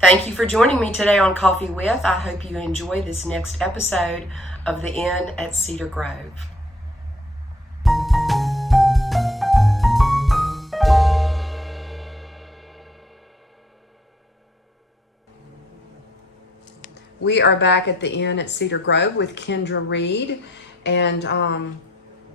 Thank you for joining me today on Coffee With. I hope you enjoy this next episode of The Inn at Cedar Grove. We are back at the Inn at Cedar Grove with Kendra Reed, and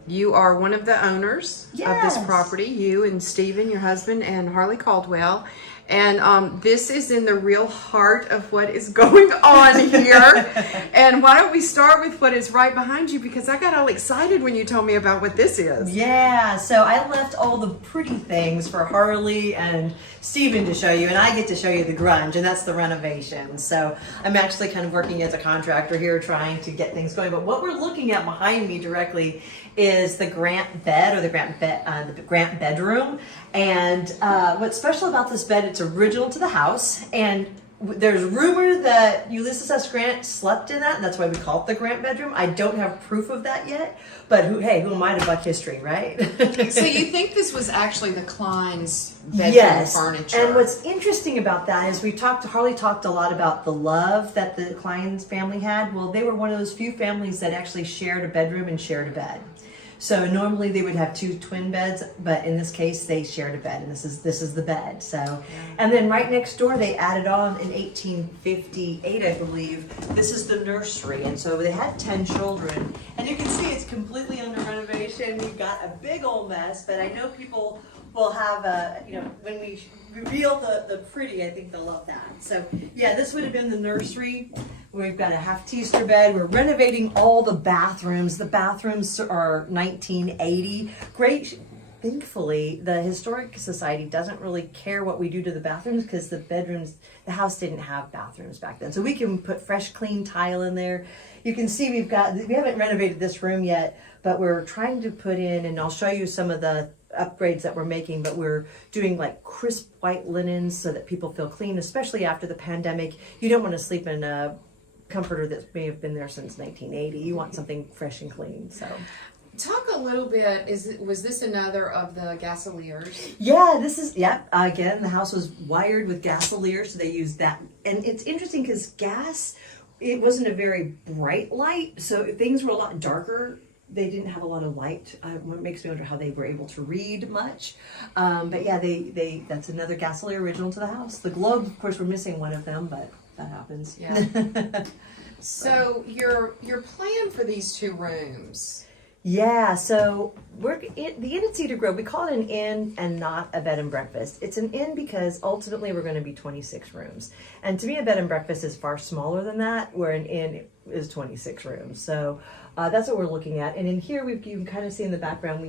you are one of the owners of this property, you and Stephen, your husband, and Harley Caldwell. And this is in the real heart of what is going on here. And why don't we start with what is right behind you, because I got all excited when you told me about what this is. Yeah, so I left all the pretty things for Harley and Stephen to show you, and I get to show you the grunge, and that's the renovations. So I'm actually kind of working as a contractor here trying to get things going. But what we're looking at behind me directly is the Grant bed, or the Grant bedroom. And what's special about this bed, it's original to the house, and there's rumor that Ulysses S. Grant slept in that, and that's why we call it the Grant bedroom. I don't have proof of that yet, but who am I to buck history, right? So you think this was actually the Klein's bedroom furniture? And what's interesting about that is Harley talked a lot about the love that the Klein's family had. Well, they were one of those few families that actually shared a bedroom and shared a bed. So normally they would have two twin beds, but in this case they shared a bed, and this is the bed. So, and then right next door they added on in 1858, I believe. This is the nursery, and so they had 10 children, and you can see it's completely under renovation. We've got a big old mess, but I know people will have when we reveal the pretty, I think they'll love that. So yeah, this would have been the nursery. We've got a half teaster bed. We're renovating all the bathrooms. The bathrooms are 1980. Great. Thankfully, the Historic Society doesn't really care what we do to the bathrooms, because the house didn't have bathrooms back then. So we can put fresh, clean tile in there. You can see we haven't renovated this room yet, but we're trying to put in, and I'll show you some of the upgrades that we're making, but we're doing like crisp white linens so that people feel clean, especially after the pandemic. You don't want to sleep in a comforter that may have been there since 1980. You want something fresh and clean. So talk a little bit, was this another of the gasoliers? Yeah, again, the house was wired with gasoliers, so they used that. And it's interesting because gas, it wasn't a very bright light, so things were a lot darker. They didn't have a lot of light. It makes me wonder how they were able to read much. But yeah, that's another gasolier original to the house. The globe, of course, we're missing one of them, but that happens. Yeah. So your plan for these two rooms? Yeah, so the Inn at Cedar Grove, we call it an inn and not a bed and breakfast. It's an inn because ultimately we're going to be 26 rooms. And to me, a bed and breakfast is far smaller than that, where an inn is 26 rooms. So that's what we're looking at. And in here, you can kind of see in the background,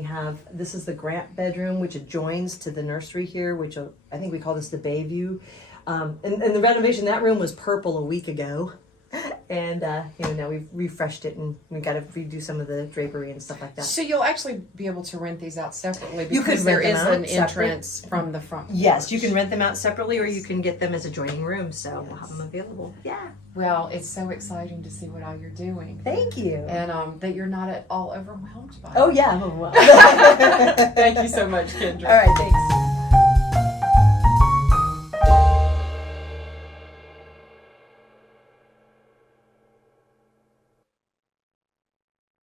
this is the Grant bedroom, which adjoins to the nursery here, which I think we call this the Bayview. And the renovation, that room was purple a week ago. And now we've refreshed it, and we got to redo some of the drapery and stuff like that. So you'll actually be able to rent these out separately, You could because there rent is them an out entrance from the front porch. Yes, you can rent them out separately, or you can get them as adjoining rooms. So we'll have them available. Yeah. Well, it's so exciting to see what all you're doing. Thank you. And that you're not at all overwhelmed by it. Oh yeah. Thank you so much, Kendra. All right. Thanks.